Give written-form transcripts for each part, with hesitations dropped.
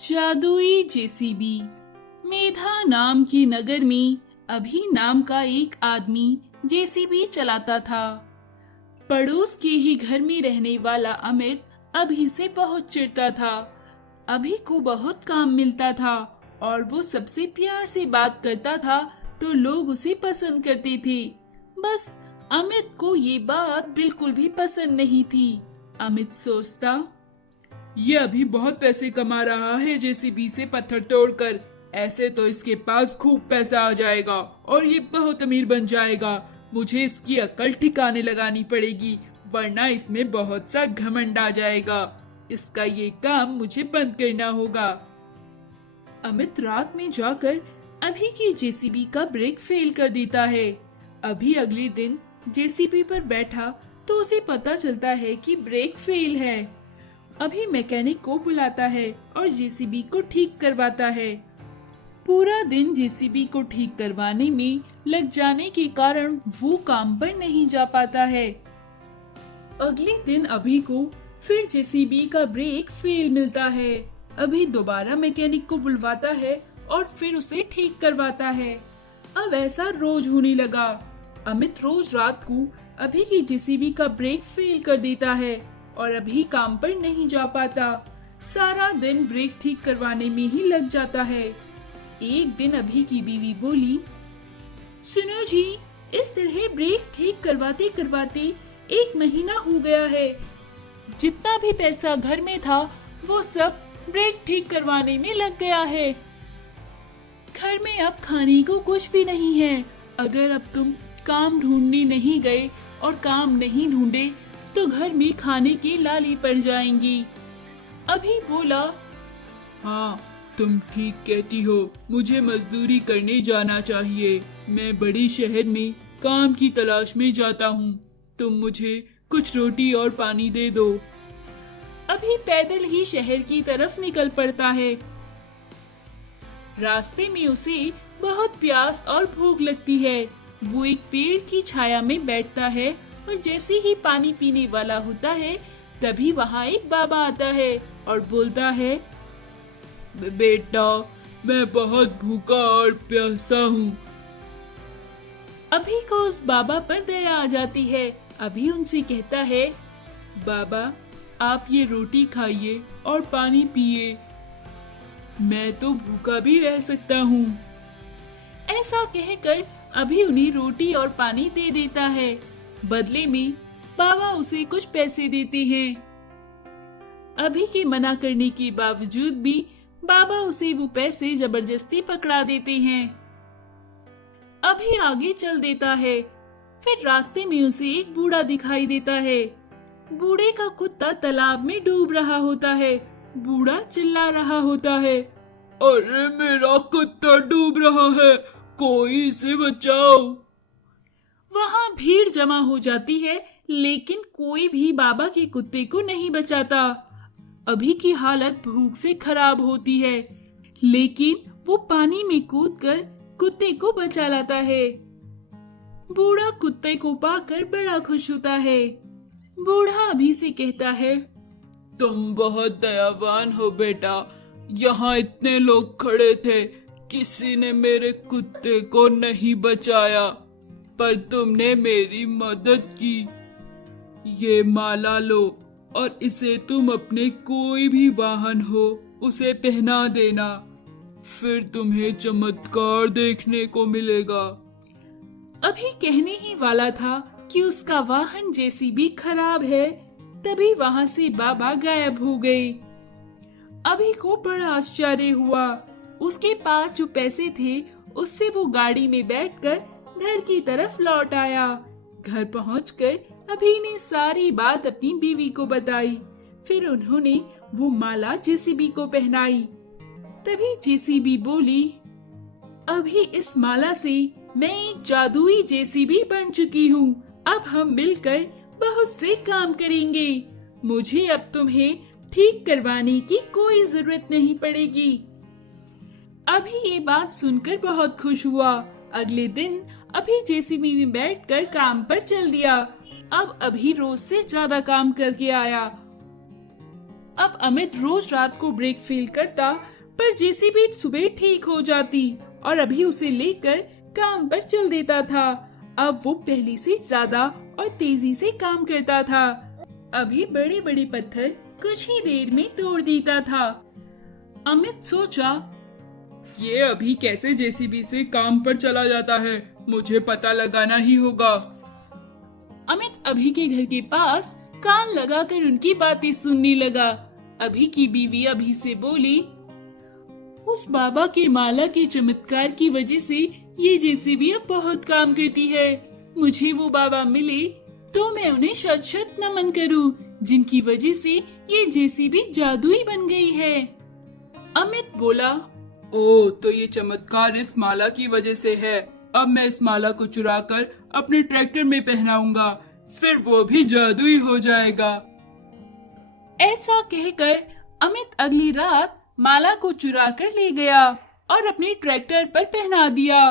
जादुई जेसीबी। मेधा नाम के नगर में अभी नाम का एक आदमी जेसीबी चलाता था। पड़ोस के ही घर में रहने वाला अमित अभी से बहुत चिढ़ता था। अभी को बहुत काम मिलता था और वो सबसे प्यार से बात करता था तो लोग उसे पसंद करते थे। बस अमित को ये बात बिल्कुल भी पसंद नहीं थी। अमित सोचता, ये अभी बहुत पैसे कमा रहा है जेसीबी से पत्थर तोड़कर। ऐसे तो इसके पास खूब पैसा आ जाएगा और ये बहुत अमीर बन जाएगा। मुझे इसकी अक्ल ठिकाने लगानी पड़ेगी, वरना इसमें बहुत सा घमंड आ जाएगा। इसका ये काम मुझे बंद करना होगा। अमित रात में जाकर अभी की जेसीबी का ब्रेक फेल कर देता है। अभी अगले दिन जेसीबी पर बैठा तो उसे पता चलता है कि ब्रेक फेल है। अभी मैकेनिक को बुलाता है और जेसीबी को ठीक करवाता है। पूरा दिन जेसीबी को ठीक करवाने में लग जाने के कारण वो काम पर नहीं जा पाता है। अगले दिन अभी को फिर जेसीबी का ब्रेक फेल मिलता है। अभी दोबारा मैकेनिक को बुलवाता है और फिर उसे ठीक करवाता है। अब ऐसा रोज होने लगा। अमित रोज रात को अभी की जेसीबी का ब्रेक फेल कर देता है और अभी काम पर नहीं जा पाता। सारा दिन ब्रेक ठीक करवाने में ही लग जाता है। एक दिन अभी की बीवी बोली, सुनो जी, इस तरह ब्रेक ठीक करवाते करवाते 1 महीना हो गया है। जितना भी पैसा घर में था वो सब ब्रेक ठीक करवाने में लग गया है। घर में अब खाने को कुछ भी नहीं है। अगर अब तुम काम ढूंढने नहीं गए और काम नहीं ढूंढे तो घर में खाने की लाली पड़ जाएंगी। अभी बोला, हाँ, तुम ठीक कहती हो। मुझे मजदूरी करने जाना चाहिए। मैं बड़ी शहर में काम की तलाश में जाता हूँ। तुम मुझे कुछ रोटी और पानी दे दो। अभी पैदल ही शहर की तरफ निकल पड़ता है। रास्ते में उसे बहुत प्यास और भूख लगती है। वो एक पेड़ की छाया में बैठता है और जैसे ही पानी पीने वाला होता है तभी वहाँ एक बाबा आता है और बोलता है, बेटा, मैं बहुत भूखा और प्यासा हूँ। अभी को उस बाबा पर दया आ जाती है। अभी उनसे कहता है, बाबा, आप ये रोटी खाइए और पानी पिए। मैं तो भूखा भी रह सकता हूँ। ऐसा कहकर अभी उन्हें रोटी और पानी दे देता है। बदले में बाबा उसे कुछ पैसे देते हैं। अभी के मना करने के बावजूद भी बाबा उसे वो पैसे जबरदस्ती पकड़ा देते हैं। अभी आगे चल देता है। फिर रास्ते में उसे एक बूढ़ा दिखाई देता है। बूढ़े का कुत्ता तालाब में डूब रहा होता है। बूढ़ा चिल्ला रहा होता है, अरे मेरा कुत्ता डूब रहा है, कोई इसे बचाओ। वहाँ भीड़ जमा हो जाती है लेकिन कोई भी बाबा के कुत्ते को नहीं बचाता। अभी की हालत भूख से खराब होती है लेकिन वो पानी में कूदकर कुत्ते को बचा लाता है। बूढ़ा कुत्ते को पाकर बड़ा खुश होता है। बूढ़ा अभी से कहता है, तुम बहुत दयावान हो बेटा। यहाँ इतने लोग खड़े थे, किसी ने मेरे कुत्ते को नहीं बचाया, पर तुमने मेरी मदद की। ये माला लो और इसे तुम अपने कोई भी वाहन हो उसे पहना देना, फिर तुम्हें चमत्कार देखने को मिलेगा। अभी कहने ही वाला था कि उसका वाहन जेसीबी खराब है, तभी वहाँ से बाबा गायब हो गए। अभी को बड़ा आश्चर्य हुआ। उसके पास जो पैसे थे उससे वो गाड़ी में बैठकर घर की तरफ लौट आया। घर पहुंचकर अभी ने सारी बात अपनी बीवी को बताई। फिर उन्होंने वो माला जेसीबी को पहनाई। तभी जेसीबी बोली, अभी इस माला से मैं एक जादुई जेसीबी बन चुकी हूँ। अब हम मिलकर बहुत से काम करेंगे। मुझे अब तुम्हें ठीक करवाने की कोई जरूरत नहीं पड़ेगी। अभी ये बात सुनकर बहुत खुश हुआ। अगले दिन अभी जेसीबी में बैठकर काम पर चल दिया। अब अभी रोज से ज्यादा काम करके आया। अब अमित रोज रात को ब्रेक फेल करता पर जेसीबी सुबह ठीक हो जाती और अभी उसे लेकर काम पर चल देता था। अब वो पहले से ज्यादा और तेजी से काम करता था। अभी बड़े बड़े पत्थर कुछ ही देर में तोड़ देता था। अमित सोचा, ये अभी कैसे जेसीबी से काम पर चला जाता है, मुझे पता लगाना ही होगा। अमित अभी के घर के पास कान लगाकर उनकी बातें सुनने लगा। अभी की बीवी अभी से बोली, उस बाबा के माला के चमत्कार की वजह से ये जेसीबी अब बहुत काम करती है। मुझे वो बाबा मिले तो मैं उन्हें शत शत नमन करूं, जिनकी वजह से ये जेसीबी जादुई बन गई है। अमित बोला, ओ, तो ये चमत्कार इस माला की वजह से है। अब मैं इस माला को चुराकर अपने ट्रैक्टर में पहनाऊंगा, फिर वो भी जादुई हो जाएगा। ऐसा कहकर अमित अगली रात माला को चुरा कर ले गया और अपने ट्रैक्टर पर पहना दिया।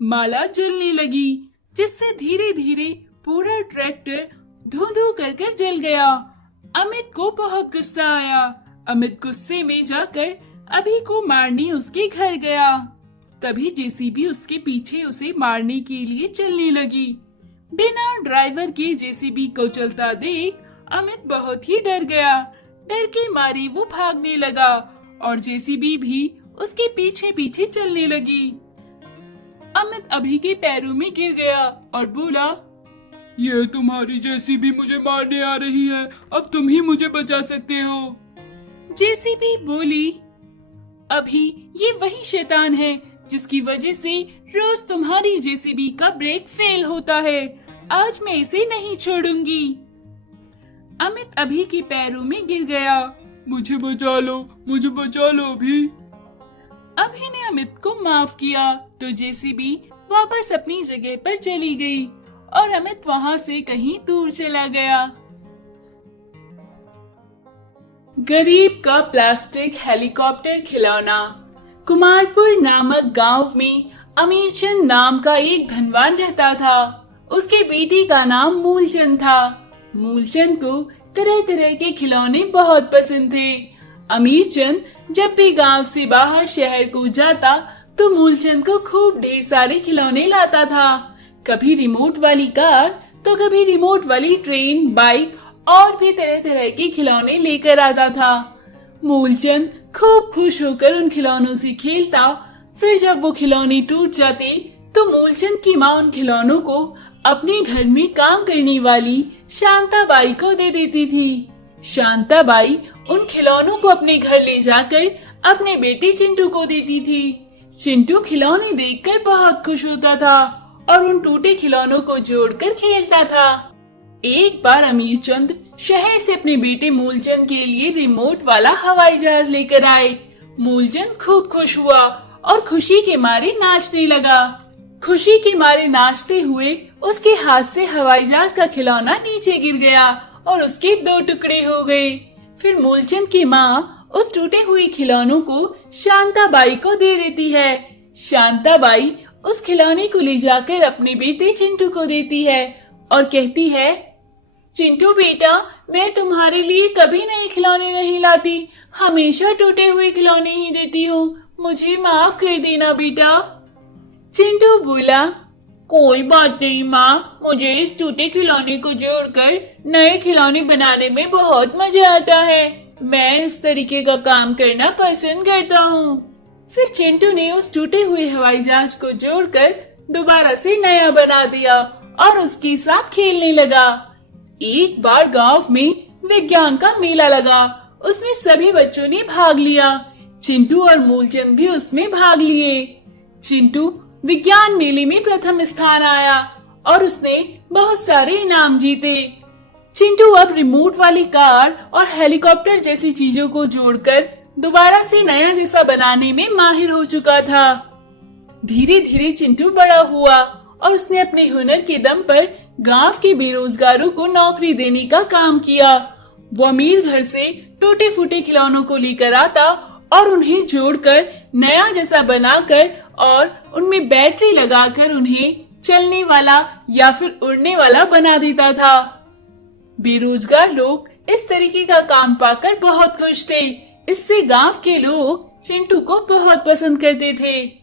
माला जलने लगी, जिससे धीरे धीरे पूरा ट्रैक्टर धू धू कर कर जल गया। अमित को बहुत गुस्सा आया। अमित गुस्से में जाकर अभी को मारने उसके घर गया। तभी जेसीबी उसके पीछे उसे मारने के लिए चलने लगी। बिना ड्राइवर के जेसीबी को चलता देख अमित बहुत ही डर गया। डर के मारे वो भागने लगा और जेसीबी भी उसके पीछे पीछे चलने लगी। अमित अभी के पैरों में गिर गया और बोला, ये तुम्हारी जेसीबी मुझे मारने आ रही है, अब तुम ही मुझे बचा सकते हो। जेसीबी बोली, अभी ये वही शैतान है जिसकी वजह से रोज तुम्हारी जेसीबी का ब्रेक फेल होता है। आज मैं इसे नहीं छोड़ूंगी। अमित अभी के पैरों में गिर गया। मुझे बचा लो, मुझे बचा लो अभी। अभी ने अमित को माफ किया तो जेसीबी वापस अपनी जगह पर चली गई और अमित वहां से कहीं दूर चला गया। गरीब का प्लास्टिक हेलीकॉप्टर खिलौना। कुमारपुर नामक गांव में अमीरचंद नाम का एक धनवान रहता था। उसके बेटे का नाम मूलचंद था। मूलचंद को तरह तरह के खिलौने बहुत पसंद थे। अमीरचंद जब भी गांव से बाहर शहर को जाता तो मूलचंद को खूब ढेर सारे खिलौने लाता था। कभी रिमोट वाली कार तो कभी रिमोट वाली ट्रेन, बाइक और भी तरह तरह के खिलौने लेकर आता था। मूलचंद खूब खुश होकर उन खिलौनों से खेलता। फिर जब वो खिलौने टूट जाते तो मूलचंद की माँ उन खिलौनों को अपने घर में काम करने वाली शांताबाई को दे देती थी। शांताबाई उन खिलौनों को अपने घर ले जाकर अपने बेटे चिंटू को देती थी। चिंटू खिलौने देखकर बहुत खुश होता था और उन टूटे खिलौनों को जोड़कर खेलता था। एक बार अमीरचंद शहर से अपने बेटे मूलचंद के लिए रिमोट वाला हवाई जहाज लेकर आए। मूलचंद खूब खुश हुआ और खुशी के मारे नाचने लगा। खुशी के मारे नाचते हुए उसके हाथ से हवाई जहाज का खिलौना नीचे गिर गया और उसके 2 टुकड़े हो गए। फिर मूलचंद की माँ उस टूटे हुए खिलौनों को शांताबाई को दे देती है। शांताबाई उस खिलौने को ले जाकर अपने बेटे चिंटू को देती है और कहती है, चिंटू बेटा, मैं तुम्हारे लिए कभी नए खिलौने नहीं लाती, हमेशा टूटे हुए खिलौने ही देती हूँ, मुझे माफ कर देना बेटा। चिंटू बोला, कोई बात नहीं माँ, मुझे इस टूटे खिलौने को जोड़कर नए खिलौने बनाने में बहुत मजा आता है। मैं इस तरीके का काम करना पसंद करता हूँ। फिर चिंटू ने उस टूटे हुए हवाई जहाज को जोड़कर दोबारा से नया बना दिया और उसके साथ खेलने लगा। एक बार गांव में विज्ञान का मेला लगा। उसमें सभी बच्चों ने भाग लिया। चिंटू और मूलचंद भी उसमें भाग लिए। चिंटू विज्ञान मेले में प्रथम स्थान आया और उसने बहुत सारे इनाम जीते। चिंटू अब रिमोट वाली कार और हेलीकॉप्टर जैसी चीजों को जोड़कर दोबारा से नया जैसा बनाने में माहिर हो चुका था। धीरे धीरे चिंटू बड़ा हुआ और उसने अपने हुनर के दम पर गांव के बेरोजगारों को नौकरी देने का काम किया। वो अमीर घर से टूटे फूटे खिलौनों को लेकर आता और उन्हें जोड़कर नया जैसा बनाकर और उनमें बैटरी लगाकर उन्हें चलने वाला या फिर उड़ने वाला बना देता था। बेरोजगार लोग इस तरीके का काम पाकर बहुत खुश थे, इससे गांव के लोग चिंटू को बहुत पसंद करते थे।